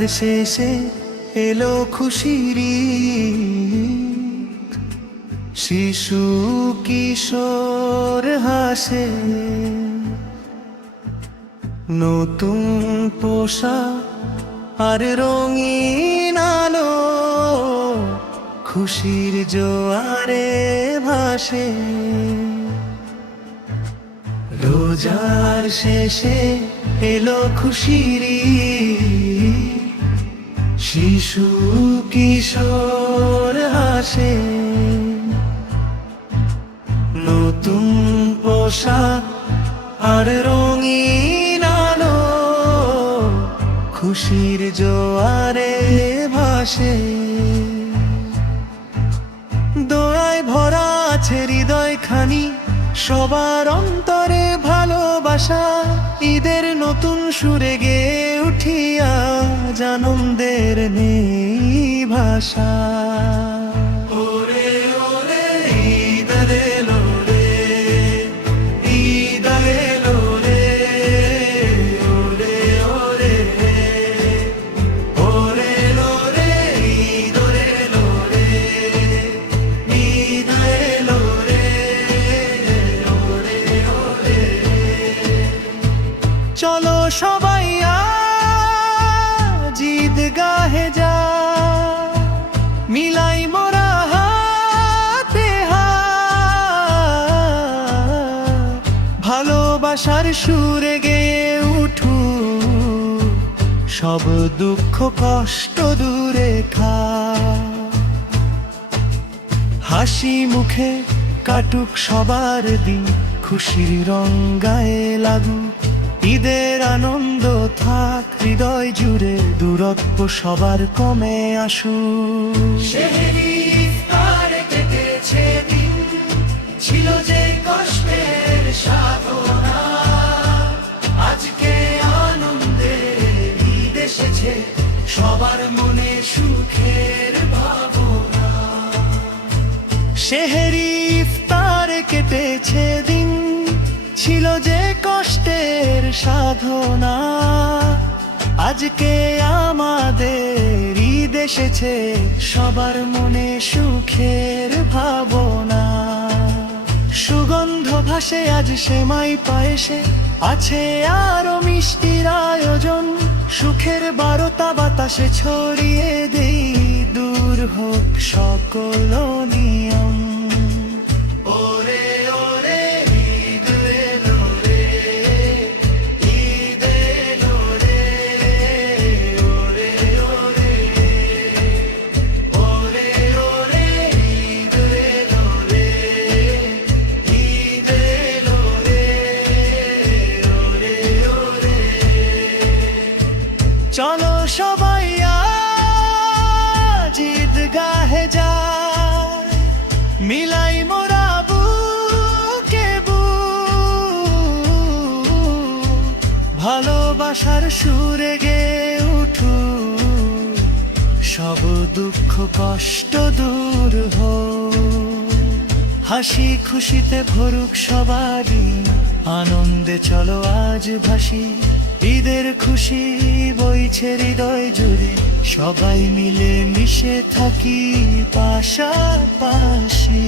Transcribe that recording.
রোজার শেষে এলো খুশির ঈদ। শিশু কিশোর হাসে, নতুন পোশাক আর রঙিন আলো খুশির জোয়ারে ভাসে। রোজার শেষে এলো খুশির ঈদ। শিশু কিশোর হাসে, নতুন পোশাক আর রঙিন আলো খুশির জোয়ারে ভাসে। দোয়ায় ভরা আছে হৃদয় খানি, সবার অন্তরে ভালোবাসা। ঈদের নতুন সুরে গেয়ে উঠিয়া আনন্দের নেই ভাষা। ওরে ওরে ঈদ এলো রে, ঈদ এলো রে, ওরে ওরে ওরে ওরে ঈদ এলো রে, ঈদ এলো রে, ওরে ওরে। চলো সবাই আজ ঈদগাহে যাই, মিলাই মোরা হাতে হাত। ভালোবাসার সুরে গেয়ে উঠু, সব দুঃখ কষ্ট দূরে খা। হাসি মুখে কাটুক সবার দিন, খুশির রং গায়ে লাগুক। ঈদের আনন্দ থাক হৃদয় জুড়ে, দূরত্ব সবার কমে আসুক। সেহরি ইফতারে কেটেছে দিন, ছিল যে কষ্টের সাধনা। আজকে আনন্দে ঈদ এসেছে, সবার মনে সুখের ভাবনা। সেহরি ইফতারে কেটেছে দিন, ছিল যে কষ্টের সাধনা। আজকে আমাদের ঈদ এসেছে, সবার মনে সুখের ভাবনা। সুগন্ধ ভাসে আজ সেমাই পায়েসে, আছে আরো মিষ্টির আয়োজন। সুখের বারতা বাতাসে ছড়িয়ে দেই, দূর হোক সকল নিয়ম। ওরে ওরে ঈদ এলো রে, ঈদ এলো রে, ওরে ওরে ওরে ওরে ঈদ এলো রে, ঈদ এলো রে, ওরে ওরে। চলো সবাই আজ ঈদগাহে যাই, মিলাই মোরা বুকে বুক। ভালোবাসার সুরে গেয়ে উঠু, সব দুঃখ কষ্ট দূর হোক। হাসি খুশিতে ভরুক সবারই, আনন্দে চলো আজ ভাসি। ঈদের খুশি বইছে হৃদয় জুড়ে, সবাই মিলে মিশে থাকি পাশাপাশি।